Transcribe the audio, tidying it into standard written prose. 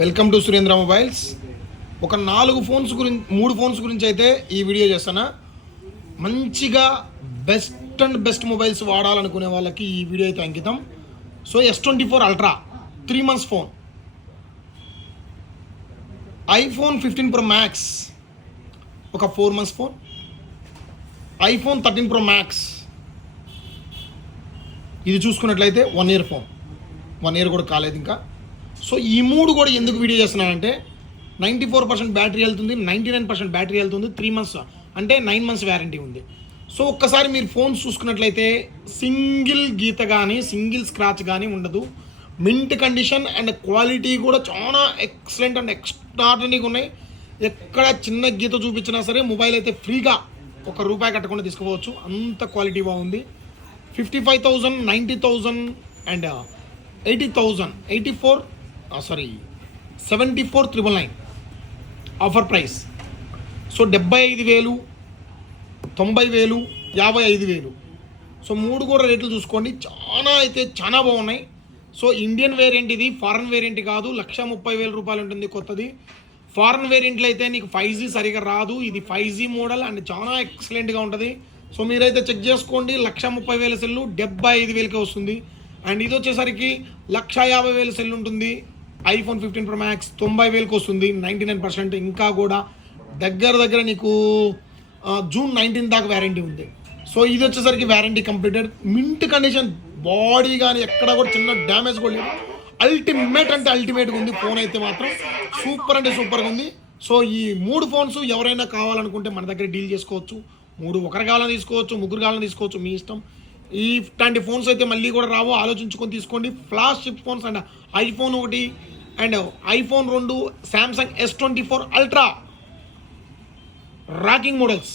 Welcome to Surendra mobiles. ఒక 3 phones గురించి అయితే ఈ వీడియో చేస్తాను. మంచిగా బెస్ట్ మొబైల్స్ వాడాలనుకునే వాళ్ళకి ఈ వీడియో అయితే అంకితం. So S24 ultra 3 months phone, iPhone 15 Pro Max ఒక 4 months phone, iPhone 13 Pro Max ఇది చూసుకున్నట్లయితే 1 year ఫోన్, 1 year కూడా కాలేదు ఇంకా. సో ఈ 3 కూడా ఎందుకు వీడియో చేస్తున్నానంటే 94% బ్యాటరీ వెళ్తుంది, 99% బ్యాటరీ వెళ్తుంది, 3 months అంటే 9 months వ్యారంటీ ఉంది. సో ఒక్కసారి మీరు ఫోన్స్ చూసుకున్నట్లయితే సింగిల్ గీత కానీ సింగిల్ స్క్రాచ్ కానీ ఉండదు. మింట్ కండిషన్ అండ్ క్వాలిటీ కూడా చాలా ఎక్సలెంట్ అండ్ ఎక్స్ట్రాడినరీగా ఉన్నాయి. ఎక్కడ చిన్న గీత చూపించినా సరే మొబైల్ అయితే ఫ్రీగా ₹1 కట్టకుండా తీసుకోవచ్చు, అంత క్వాలిటీ బాగుంది. 55,000, 90,000 and 80,000, 74,999 offer price. So 75,000, 90,000, 55,000. So 3 కూడా రేట్లు చూసుకోండి, చాలా బాగున్నాయి. సో ఇండియన్ వేరియంట్ ఇది, ఫారెన్ వేరియంట్ కాదు. ₹130,000 ఉంటుంది కొత్తది. ఫారెన్ వేరియంట్లో అయితే నీకు 5G సరిగా రాదు, ఇది 5G మోడల్ అండ్ చాలా ఎక్సలెంట్గా ఉంటుంది. సో మీరైతే చెక్ చేసుకోండి. 130,000 సెల్లు 75,000కే వస్తుంది. అండ్ ఇది వచ్చేసరికి 150,000 సెల్ ఉంటుంది. iPhone 15 Pro Max 90,000కి వస్తుంది, 99%. ఇంకా కూడా దగ్గర నీకు June 19 దాకా వ్యారంటీ ఉంది. సో ఇది వచ్చేసరికి warranty completed. Mint condition, body కానీ ఎక్కడ కూడా చిన్న డ్యామేజ్ కూడా లేదు. అల్టిమేట్ అంటే అల్టిమేట్గా ఉంది ఫోన్ అయితే మాత్రం, సూపర్ అంటే సూపర్గా ఉంది. సో ఈ 3 ఫోన్స్ ఎవరైనా కావాలనుకుంటే మన దగ్గర డీల్ చేసుకోవచ్చు. 3 ఒకరు కావాలని తీసుకోవచ్చు, 3 కావాలని తీసుకోవచ్చు, మీ ఇష్టం. ఇట్లాంటి ఫోన్స్ అయితే మళ్ళీ కూడా రావు, ఆలోచించుకొని తీసుకోండి. Flash chip phones and iPhone 1 and iPhone 2, Samsung S24 ultra rocking models.